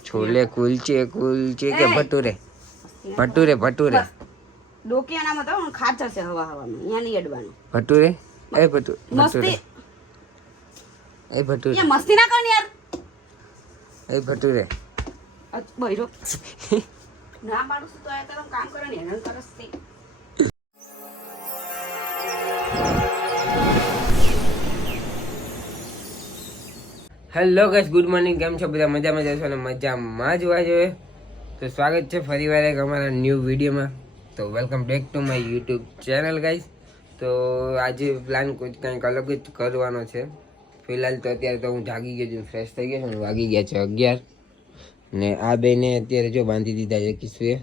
छोले कुलचे कुलचे के भटूरे भटूरे भटूरे ડોકિયાના મત ખાચર છે હવા હવામાં અહીંયા નહીં અડવાનું ભટૂરે એ ભટૂરે મસ્તી એ ભટૂરે યા મસ્તી ના કર યાર એ ભટૂરે બૈરો ના મારું તો આ તરફ કામ કરે ને હેરાન કરસ તે હેલો ગાઈસ ગુડ મોર્નિંગ કેમ છો બધા મજામાં જશો અને મજામાં જ હોય જોઈએ તો સ્વાગત છે ફરીવાર એક અમારા ન્યૂ વિડીયોમાં તો welcome back to my YouTube channel guys તો આજે પ્લાન કંઈક અલગ જ કરવાનો છે ફિલહાલ તો અત્યારે તો હું જાગી ગયો છું ફ્રેશ થઈ ગયો છું અને વાગી ગયા છે 11 ને આ બેને અત્યારે જો બાંધી દીધા છે કિસ્સુએ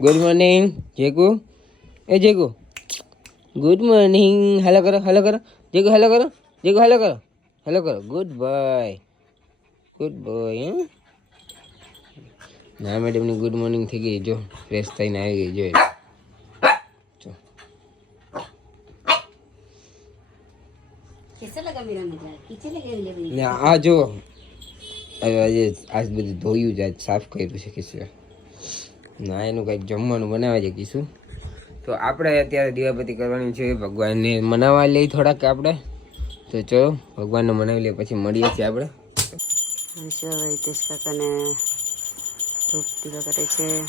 ગુડ મોર્નિંગ જેકુ એ જેકુ ગુડ મોર્નિંગ હેલો કરો જેકુ હેલો કરો જેકુ હેલો કરો હેલો કરો ગુડ બોય ના મેડમની ગુડ મોર્નિંગ થઈ ગઈ જો ફ્રેશ થઈને આવી ગઈ જો આ જો આજ બધું ધોયું જ આજ સાફ કર્યું છે કિસ્સુએ ના એનું કંઈક જમવાનું બનાવે છે કિસ્સુ તો આપણે અત્યારે દીવાબત્તી કરવાની છે ભગવાનને મનાવવા લઈ થોડાક આપણે તો ચલો ભગવાનને મનાવી લે પછી મળીએ છીએ આપણે હવે હિતેશ કાકાને ધૂપ દીવા કરે છે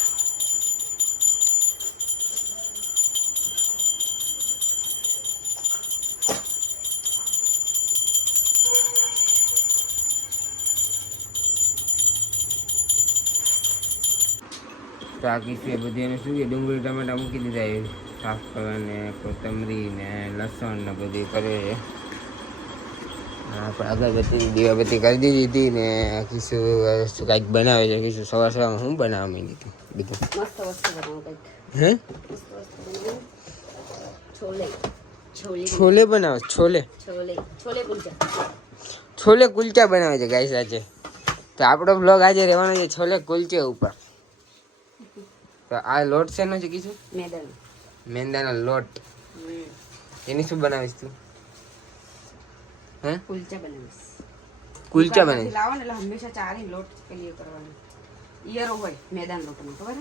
તો આ કિસ્સે બધી એને શું છે ડુંગળી ટમાટા મૂકી દીધા એ સાફ કરવાને કોથમરી ને લસણ ને બધી કરે છે આપણે અગરબત્તી દીવાબત્તી કરી દીધી હતી ને કિસ્સુ કાંઈક બનાવે છે કિસ્સુ સવારમાં હું બનાવવા માંડી હતી બધું મસ્ત વસ્તુ બનાવું કંઈક હે છોલે બનાવે છોલે કુલચા બનાવે છે ગાઈસ આજે તો આપણો બ્લોગ આજે રહેવાનો છે છોલે કુલચે ઉપર તો આ લોટ શેનો છે કીધું મેંદાનો લોટ એની શું બનાવીશ તું હે કુલચા બનાવીશ લાવો ને એટલે હંમેશા ચારી લોટ પેલી કરવાનો ઈયરો હોય મેદાન લોટમાં ખબર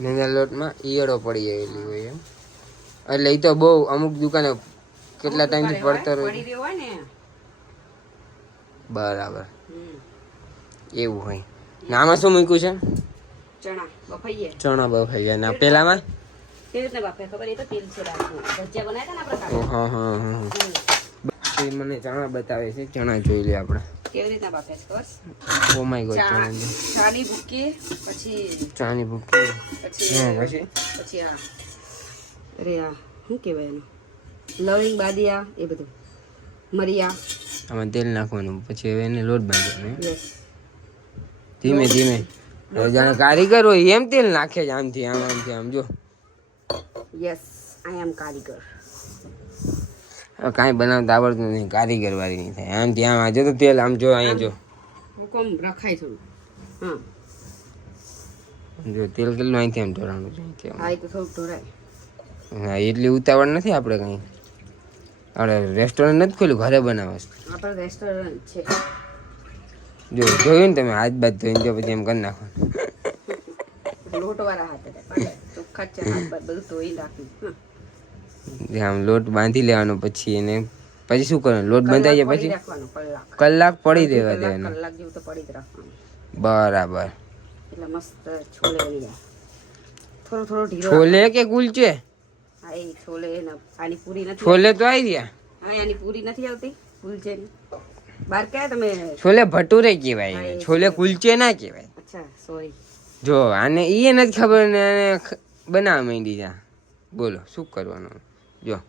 મેંદાના લોટમાં ઈયળો પડી ગયેલી હોય એમ એટલે એ તો બહુ અમુક દુકાને કેટલા ટાઈમથી પડતો હોય ને બરાબર એવું હોય ને આમાં શું મૂક્યું છે ચણા બફાઈ ગયા ના પેલામાં કેવી રીતે બાપે ખબર એ તો તેલ છે રાખવું ભજીયા બનાવ્યા હતા ને હા મને ચણા બતાવે છે ચણા જોઈ લે આપણે કેવી રીતના બાપે ખબર ઓ માય ગોડ ચાની ભૂકી પછી પછી આ અરે આ શું કહેવાય એનું લવિંગ બાદિયા એ બધું મરિયા આમાં તેલ નાખવાનું પછી હવે એને લોટ બાંધવાનો ધીમે ધીમે જાણે કારીગર હોય એમ તેલ નાખે છે આમથી આમ જો યસ આઈ એમ કારીગર કાંઈ બનાવતા આવડતું નહીં કારીગર વાળી નહીં થાય આમથી આમ જો તો તેલ આમ જો અહીંયા જો હુકમ રખાય થોડું હા જો તેલ કેટલું અહીંથી આમ ઢોરાણું છે હા એ તો થોડુંક ઢોરાય હા એટલી ઉતાવળ નથી આપણે કંઈ આપણે રેસ્ટોરન્ટ નથી ખોલ્યું ઘરે બનાવે આપણે રેસ્ટોરન્ટ છે જો જોયું ને તમે હાથ બાદ ધોઈને જો પછી એમ કરી નાખો લોટવાળા હાથે ચોખ્ખા છે હાથ બાદ બધું ધોઈ નાખ્યું આમ લોટ બાંધી લેવાનો પછી એને પછી શું કરવાનું લોટ બંધાઈ જાય પછી કલાક પડી દેવા દેવાનો કલાક જેવું તો પડી જ રાખવાનું બરાબર એટલે મસ્ત છોલે બની જાય થોડો ઢીલો છોલે કે કુલચે હા એ છોલે ને આની પૂરી નથી છોલે તો આવી ગયા હા આની પૂરી નથી આવતી કુલચે બાર ક્યાં તમે છોલે ભટુરે કહેવાય છોલે કુલચે ના કહેવાય અચ્છા સોરી જો આને એ નથી ખબર ને આને બનાવવા માંડી જા બોલો શું કરવાનું જો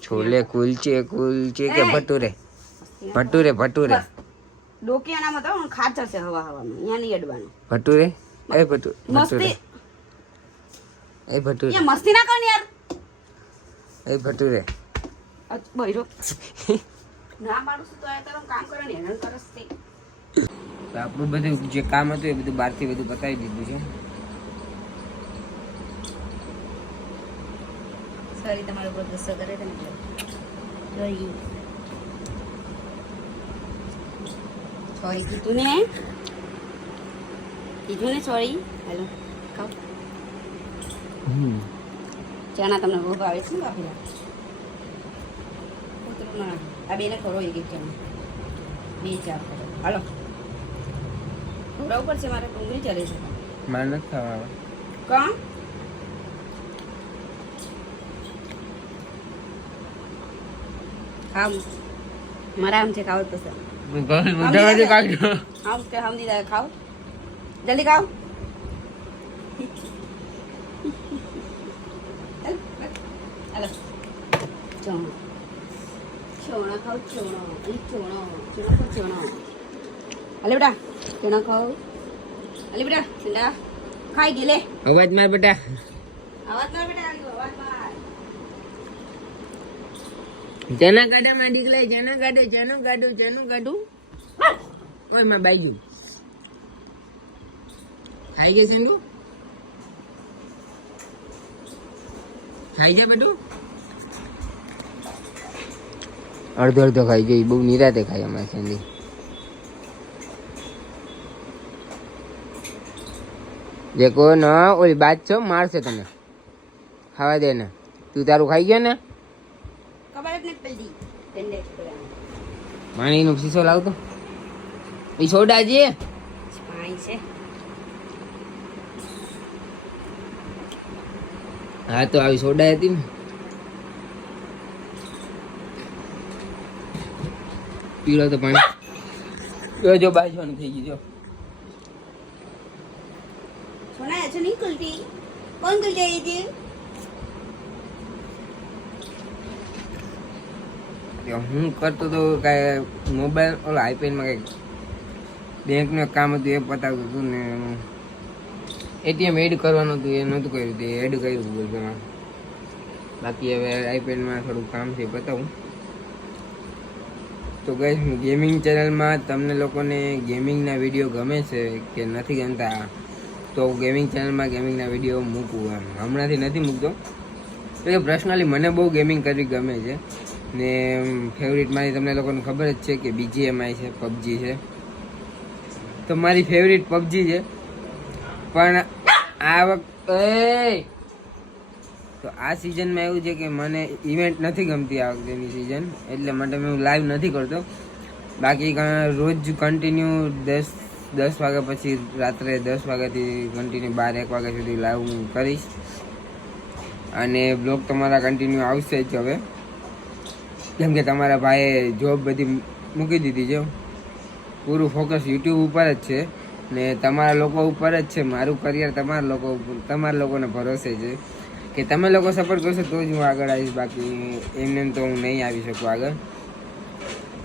છોલે કુલચે કે ભટુરે ડોકિયાના મત ખાચર છે હવા હવામાં અહીંયા નહીં અડવાનું ભટુરે મસ્તી ભટુરે મસ્તી ના કર યાર ભટુરે બૈરો ના મારું તો આ તરફ કામ કરે ને હેરાન કરસ તે તો આપણું બધું જે કામ હતું એ બધું બહારથી બધું બતાવી દીધું છે સોરી તમારો ઉપર ગુસ્સો કરે તો સોરી કીધું ને સોરી. હેલો ખાઓ. ચણા તમને બહુ ભાવે છે ને બાપીલા? કૂતરું ના આ બેને ખરો એક ચણા 2-4 કરો. હાલો ખવડાવવું પડશે મારે ડુંગળી ચડે છે. મારે નથી ખાવા. કાં ખાવ મારા આમ છે ખાવ તો સર આમ કે હમ દીધા ખાઓ જલ્દી ખાઓ. હાલો ચોણા ખાઓ ચોણા અલે બેટા ચોણા ખાઓ. અલે બેટા ઠંડા ખાઈ ગઈ લે. અવાજ માર બેટા. અવાજ માર બેટા અવાજ માર. જના ગાડે માં નીકળે જના ગાડું ઓય માં બાઈ ગયું ખાઈ ગઈ સંડુ ખાઈ જા બેટું. અડધો ખાઈ ગઈ બહુ નિરાતે ખાઈ અમારે સંડી. દેખો ના ઓલી બાદ છો મારશે તમે ખાવા દે ને. તું તારું ખાઈ ગયો ને. પાણીનો શીશો લાવતો એ સોડા છે. હા તો આવી સોડા હતી ને પીળો તો પાણી જો બાજવાનું થઈ ગયું. જો સોના ऐसे नहीं खुलती कौन खुल जाएगी? હું કરતો તો કાંઈ મોબાઈલ ઓલા આઈપેડમાં કંઈક બેંકનું કામ હતું એ પતાવતું હતું ને એટીએમ એડ કરવાનું હતું એ નહોતું કર્યું તે એડ કર્યું ગૂગલ પેમાં. બાકી હવે આઈપેડમાં થોડું કામ છે પતાવું. તો ગાઈસ ગેમિંગ ચેનલમાં તમને લોકોને ગેમિંગના વિડીયો ગમે છે કે નથી ગમતા? તો ગેમિંગ ચેનલમાં ગેમિંગના વિડીયો મૂકવું એમ હમણાંથી નથી મૂકતો. એટલે પર્સનલી મને બહુ ગેમિંગ કરવી ગમે છે ને ફેવરિટ મારી તમને લોકોને ખબર જ છે કે BGMI છે, PUBG છે. તો મારી ફેવરિટ PUBG છે. પણ આ વખતે તો આ સિઝનમાં એવું છે કે મને ઇવેન્ટ નથી ગમતી આ વખતેની સિઝન, એટલે માટે હું લાઈવ નથી કરતો. બાકી રોજ કન્ટિન્યુ 10 વાગ્યા પછી રાત્રે 10 વાગ્યાથી કન્ટિન્યુ 12-1 વાગ્યા સુધી લાઈવ હું કરીશ. અને બ્લોગ તમારા કન્ટિન્યુ આવશે જ હવે, કેમ કે તમારા ભાઈએ જોબ બધી મૂકી દીધી છે. પૂરું ફોકસ યુટ્યુબ ઉપર જ છે ને તમારા લોકો ઉપર જ છે. મારું કરિયર તમારા લોકોને ભરોસે છે કે તમે લોકો સપોર્ટ કરશો તો જ હું આગળ આવીશ. બાકી એમને તો હું નહીં આવી શકું આગળ.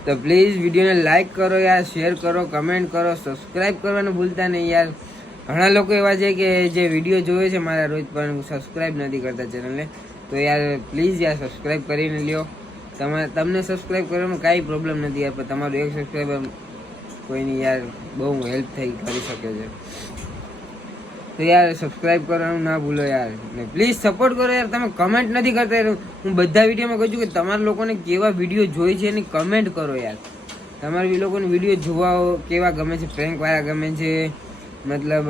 તો પ્લીઝ વિડીયોને લાઇક કરો યાર, શેર કરો, કમેન્ટ કરો, સબસ્ક્રાઈબ કરવાનું ભૂલતા નહીં યાર. ઘણા લોકો એવા છે કે જે વિડીયો જોવે છે મારા રોજ પણ સબસ્ક્રાઈબ નથી કરતા ચેનલને. તો યાર પ્લીઝ યાર સબસ્ક્રાઈબ કરીને લ્યો. તમને સબસ્ક્રાઈબ કરવાનું કાંઈ પ્રોબ્લેમ નથી યાર, પણ તમારું એક સબસ્ક્રાઈબર કોઈની યાર બહુ હેલ્પ કરી શકે છે. તો યાર સબસ્ક્રાઈબ કરવાનું ના ભૂલો યાર, ને પ્લીઝ સપોર્ટ કરો યાર. તમે કમેન્ટ નથી કરતા યાર. હું બધા વિડીયોમાં કહું છું કે તમારા લોકોને કેવા વિડીયો જોઈ છે એની કમેન્ટ કરો યાર. તમારા લોકોને વિડીયો જોવા કેવા ગમે છે? પ્રેન્કવાળા ગમે છે, મતલબ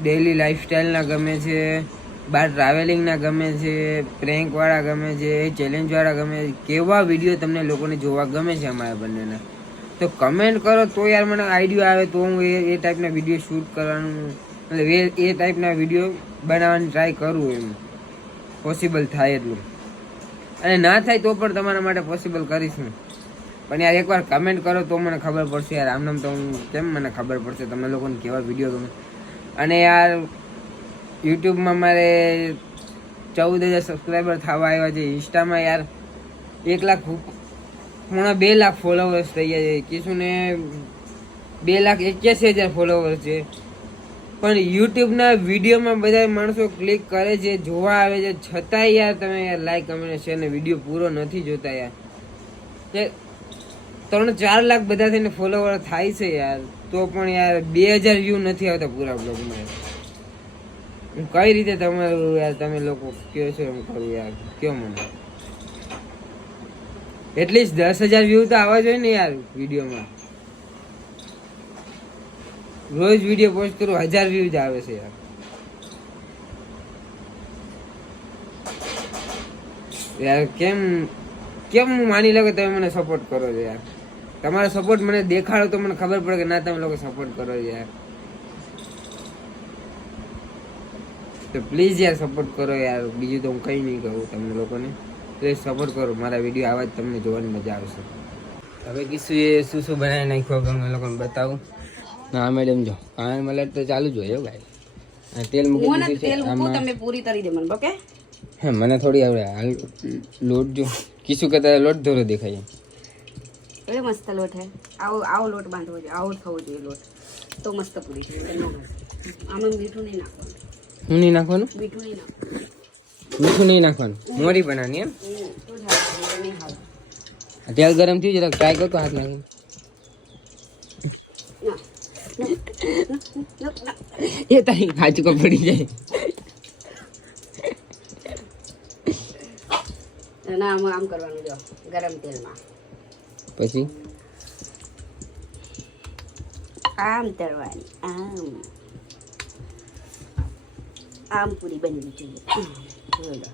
ડેઈલી લાઈફસ્ટાઈલના ગમે છે, બહાર ટ્રાવેલિંગના ગમે છે, પ્રેન્કવાળા ગમે છે, ચેલેન્જવાળા ગમે છે? કેવા વિડીયો તમને લોકોને જોવા ગમે છે અમારા બંનેના? તો કમેન્ટ કરો તો યાર મને આઈડિયા આવે તો હું એ ટાઈપના વિડીયો શૂટ કરવાનું, મતલબ એ ટાઈપના વિડીયો બનાવવાની ટ્રાય કરું, એમ પોસિબલ થાય એટલું. અને ના થાય તો પણ તમારા માટે પોસિબલ કરીશ હું. પણ યાર એકવાર કમેન્ટ કરો તો મને ખબર પડશે યાર. આમનામ તો હું કેમ મને ખબર પડશે તમને લોકોને કેવા વિડીયો ગમે? અને યાર યુટ્યુબમાં મારે 14,000 સબસ્ક્રાઈબર થવા આવ્યા છે. ઇન્સ્ટામાં યાર 2 લાખ ફોલોવર્સ થઈ ગયા છે. કિશુને 2,81,000 ફોલોવર્સ છે. પણ યુટ્યુબના વિડીયોમાં બધા માણસો ક્લિક કરે છે, જોવા આવે છે, છતાંય યાર તમે યાર લાઈક કમેન્ટ શેર ને વિડીયો પૂરો નથી જોતા યાર. 3-4 લાખ બધા થઈને ફોલોવર થાય છે યાર, તો પણ યાર 2,000 વ્યૂ નથી આવતા પૂરા બ્લોગમાં. હું કઈ રીતે તમારું યાર તમે લોકો કયો છો એમ કરું યાર? કયો મને એટલીસ્ટ 10,000 વ્યૂ તો આવવા જોઈએ ને યાર વિડીયોમાં. રોજ વિડીયો પોસ્ટ કરું 1000 વ્યૂઝ આવે છે યાર. યાર કેમ કેમ હું માની લો કે તમે મને સપોર્ટ કરો છો યાર. તમારો સપોર્ટ મને દેખાડો તો મને ખબર પડે કે ના તમે લોકો સપોર્ટ કરો છો યાર. તો પ્લીઝ યાર સપોર્ટ કરો યાર. બીજું તો હું કંઈ નહીં કહું તમને લોકોને. પ્લીઝ સપોર્ટ કરો. મારા વિડીયો આવા જ તમને જોવાની મજા આવશે. હવે કીશું એ શું શું બનાવી નાખ્યું તમને લોકોને બતાવું. ના મેડમ જો કાન મલાટ તો ચાલુ જ હોય ભાઈ. તેલ મૂકી હું ને દીધું છે તેલ મૂકું, આમાં. તમે પૂરી તરી દે મને, ઓકે? હે મને થોડી આવડે. હાલ લોટ જો કીશું કરતા લોટ ધોરો દેખાય. એ મસ્ત લોટ હે. આવો લોટ બાંધવો જોઈએ, આવો થવો જોઈએ લોટ, તો મસ્ત પૂરી થાય. આમાં મીઠું નહીં નાખવાનું. હું નહીં નાખવાનું? મીઠું નહીં નાખવાનું. મીઠું નહીં નાખવાનું. મોરી બનાવવાની એમ? તો જ હાલે, નહીં હાલે. તેલ ગરમ થયું જરાક ટ્રાય કરતો હાથ લાગીને. એ તારી કાચુકો પડી જાય. ના આમ કરવાનું, જો ગરમ તેલમાં પછી આમ તળવાની. આમ પૂરી બનવી જોઈએ. બોલો,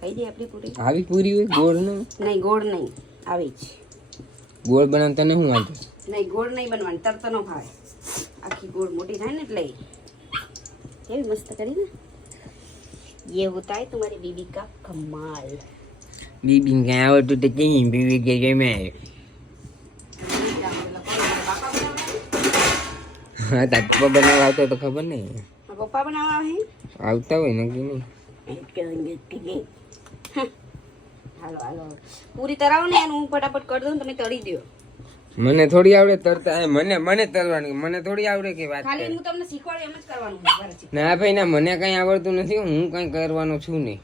થઈ જાય આપણી પૂરી. આવી પૂરી હોય ગોળ નહીં? નહીં ગોળ નહીં, આવી જ. ગોળ બનાવ તને શું વાંધો? નહીં ગોળ નહીં બનવાની, તરત ન ભાવે. આખી ગોળ મોટી થાય ને એટલે કેવી મસ્ત કરી ને. ये होता है तुम्हारी बीबी का कमाल. બીબી ક્યાં આવડતું તો કઈ બીબી કે મેં હા તાર પપ્પા બનાવવા આવતો તો ખબર નહીં. પપ્પા બનાવવા આવે? આવતા હોય નક્કી નહીં. હાલો હાલો પૂરી તરાવો ને એનું હું ફટાફટ કરી દઉં, તમે તળી દો. મને થોડી આવડે તરતા. મને તરવાની મને થોડી આવડે કે વાત ખાલી કરે. હું તમને શીખવાડું એમ જ કરવાનું છે. ના ભાઈ ના મને કઈ આવડતું નથી. હું કઈ કરવાનો છું નહીં.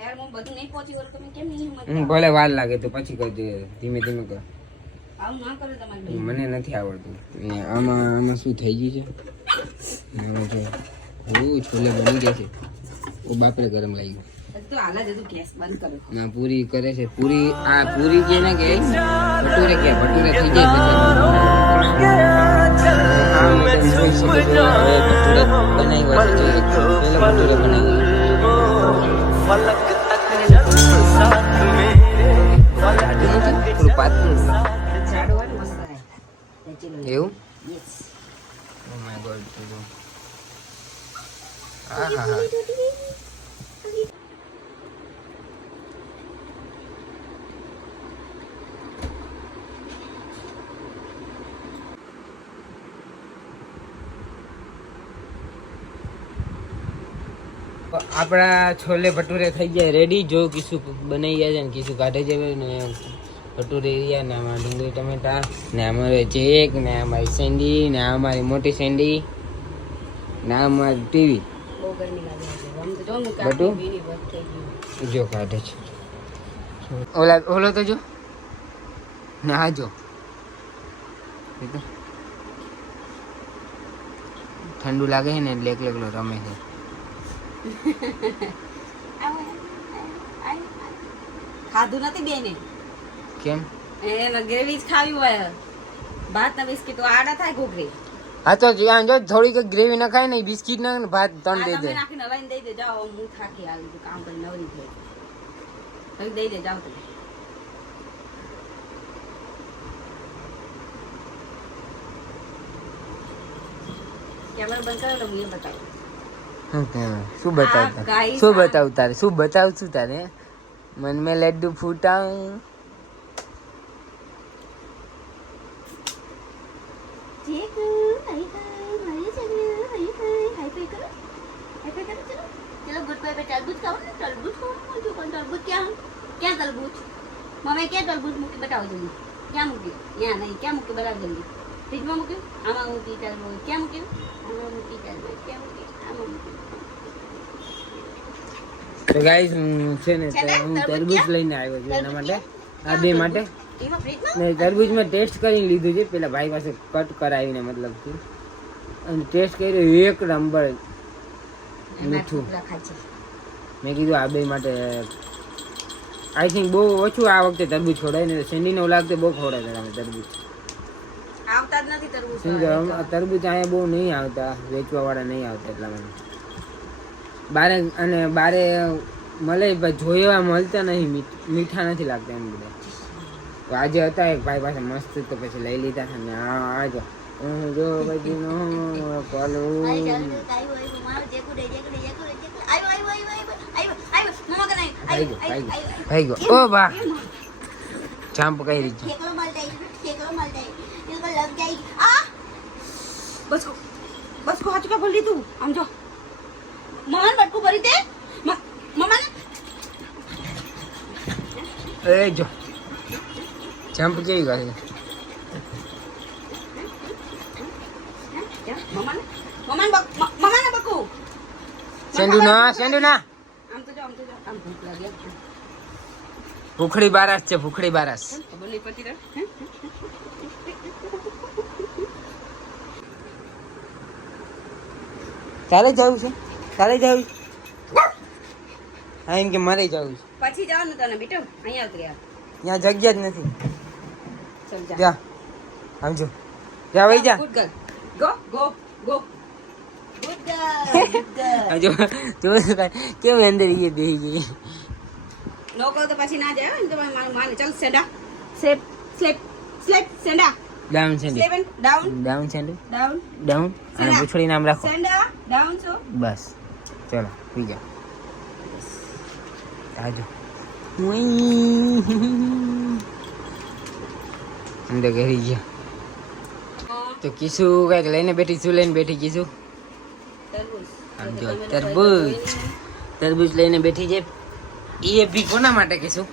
યાર હું બધું નહીં પહોંચી વળું, તમે કેમ નહીં હિંમત હું ભલે વાર લાગે તો પછી કરજો. ધીમે ધીમે કર. આવું ના કરો તમારે ભાઈ. મને નથી આવડતું. ને આમાં શું થઈ ગયું છે? આમાં જો છોલે બની ગયા છે. ઓ બાપરે ગરમ લાગી ગયું. હજી તો હાલ જ હજુ ગેસ બંધ કરો. ના પૂરી કરે છે. પૂરી આ પૂરી કે ને કે ભટુરે કે ભટુરે થઈ જાય પછી આ મેડમ જોઈ શકો છો. હવે ભટુરે બનાવ્યા છે. પેલા ભટુરે બનાવ્યા. થોડું પાતળું જાડો હોય ને મસ્ત થાય. એવું. યસ. Oh my God. હા હા હા. આપણા છોલે ભટુરે થઈ ગયા રેડી. જો કીશું બનાવી ગયા છે ને કીશું કાઢે છે ને ભટુરે રહ્યા ને આમાં ડુંગળી ટમેટા ને અમારે ચેક ને અમારી સેન્ડી ને અમારી મોટી સેન્ડી ને અમારી ટીવી. બહુ ગરમી લાગે છે. આમ તો જો હું બટુ? કાપી બીની બસ થઈ ગયું. જો કાઢે છે. ઓલો તો જો ને આ જો એ તો ઠંડુ લાગે છે ને એટલે એકલો રમે છે. ખાધું નથી બેને. કેમ? એને ગ્રેવી જ ખાવી હોય. ભાત ના બિસ્કીટ આડા થાય ઘૂઘરી. હા તો જ્યાં જો થોડીક ગ્રેવી નખાય ને બિસ્કીટ ના ભાત ત્રણ દઈ દે. નાખીને હલાઈને દઈ દે. જાઓ હું થાકી આવી છું, કામ કરી નવરી થઈ. હવે દઈ દે, જાઓ તમે. કેમેરા બંધ કરો એટલે હું એ બતાવું. શું બતાવતા? guys, શું બતાવું તારે? શું બતાવું છું તારે? મન મેં લડ્ડુ ફૂટાઉં. चलो गुड बाय पे तरबूज खाओ ना. तरबूज खाओ ना. कौन तरबूज? क्या क्या तरबूज? मम्मी क्या तरबूज मूकी बताओ जल्दी. क्या मूकी? यहाँ नहीं. क्या मूकी बताओ जल्दी. फ्रिज में मूकी. आमा मूकी तरबूज. क्या मूकी? आमा मूकी तरबूज. क्या मूकी? आमा मूकी. તો ગાઈસ છે ને તો હું તરબૂચ લઈને આવ્યો છું એના માટે. આ બે માટે એમાં ફ્રિજમાં ને તરબૂચ મેં ટેસ્ટ કરીને લીધું છે પેલા ભાઈ પાસે કટ કરાવીને મતલબ કે અને ટેસ્ટ કર્યો એક નંબર મીઠું. મેં કીધું આ બે માટે આઈ થિંક બહુ ઓછું આ વખતે તરબૂચ ખવડાય ને સેન્ડીને ઓલા વખતે બહુ ખવડાય અમે તરબૂચ. આવતા જ નથી તરબૂચ શું કહેવાય, તરબૂચ અહીંયા બહુ નહીં આવતા, વેચવા વાળા નહીં આવતા એટલા માટે. બારે મળે પણ જોયા મળતા નહીં, મીઠા નથી લાગતા એમ બધા. તો આજે હતા એક ભાઈ પાસે મસ્ત, તો પછી લઈ લીધા છે ને આ જો જો પછી નો ભાઈ ગયો. ઓ બા જામ્પ કઈ રીતે બસ કો હાચું કા બોલી તું આમ જો મમન બટકું ભરી તે મમન એ જો જમ્પ કેવી કરે મમન બકુ સેન્ડુ ના આમ તો જો આમ ભૂખ લાગે ભૂખડી બારાસ છે, ભૂખડી બારાસ. ખબર નહીં પડતી રે તારે જવું છે, તારે જવું છે? હા એમ કે મારે જવું છે. પછી જવાનું તને બેટો અહીંયા ઉતર્યા ત્યાં જગ્યા જ નથી. ચલ જા જા સમજો, જા વઈ જા. Good girl go good girl જો જો કેવું અંદર એ બેસી ગઈ. નો કહો તો પછી ના જાય ને તમારે મારું માને ચાલ સેન્ડા સ્લેપ સેન્ડા ડાઉન સેન્ડી, સેવન ડાઉન ડાઉન સેન્ડી, ડાઉન ડાઉન અને પૂછડી નામ રાખો. સેન્ડા ડાઉન સો બસ ચલો પી જા. આજો અંદર ઘરી ગયા. તો કીશું કઈક લઈને બેઠી, શું લઈને બેઠી કીશું? આમ જો તરબૂચ લઈને બેઠી છે. એ બી કોના માટે કીશું?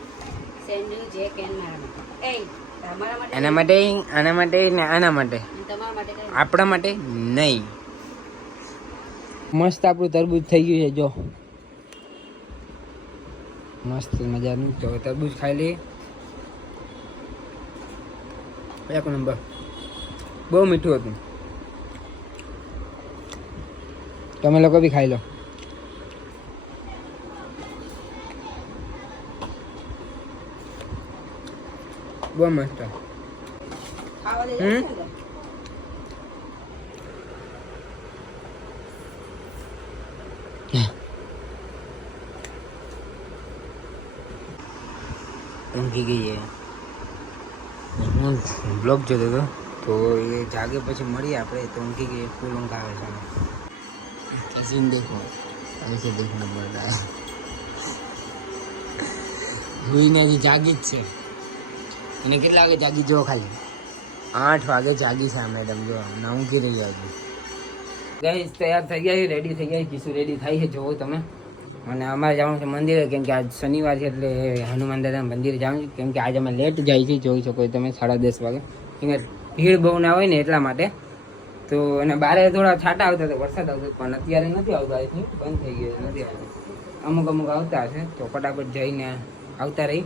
સેન્ડલ જે કેન મારા એ તમારા માટે એના માટે, આના માટે ને આના માટે. તમારા માટે કઈ આપણા માટે નહીં. મસ્ત આપણું તરબૂચ થઈ ગયું છે જો, મસ્ત મજાનું. તો તરબૂચ ખાઈ લઈએ. એક નંબર, બહુ મીઠું હતું. તમે લોકો બી ખાઈ લો. બહુ મસ્ત. ખાવા દે હમ? ઊંઘી ગઈ છે. હું બ્લોગ જોતો હતો તો એ જાગે પછી મળીએ આપણે. તો ઊંઘી ગઈ, ફૂલ ઊંઘ આવે છે. कैसे देखो ऐसे देखना पड़ रहा है. હુઈને હજી જાગી જ છે. એને કેટલા વાગે જાગી જો ખાલી 8 વાગે જાગી છે આ મેડમ. જો ના ઊંઘી રહી હતી. ગાઈસ તૈયાર થઈ ગયા, રેડી થઈ ગયા. કિશુ રેડી થાય છે જોવો તમે. અને અમારે જવાનું છે મંદિરે, કેમ કે આજ શનિવાર છે એટલે હનુમાન દાદાના મંદિરે જવાનું છે. કેમ કે આજે અમે લેટ જાય છે, જોઈ શકો તમે 10:30 વાગે. કેમ કે ભીડ બહુ ના હોય ને એટલા માટે. તો અને બારે થોડા છાંટા આવતા હતા, વરસાદ આવતો, પણ અત્યારે નથી આવતો. આઈ થિંક બંધ થઈ ગયો, નથી આવતો. અમુક આવતા હશે તો ફટાફટ જઈને આવતા રહી.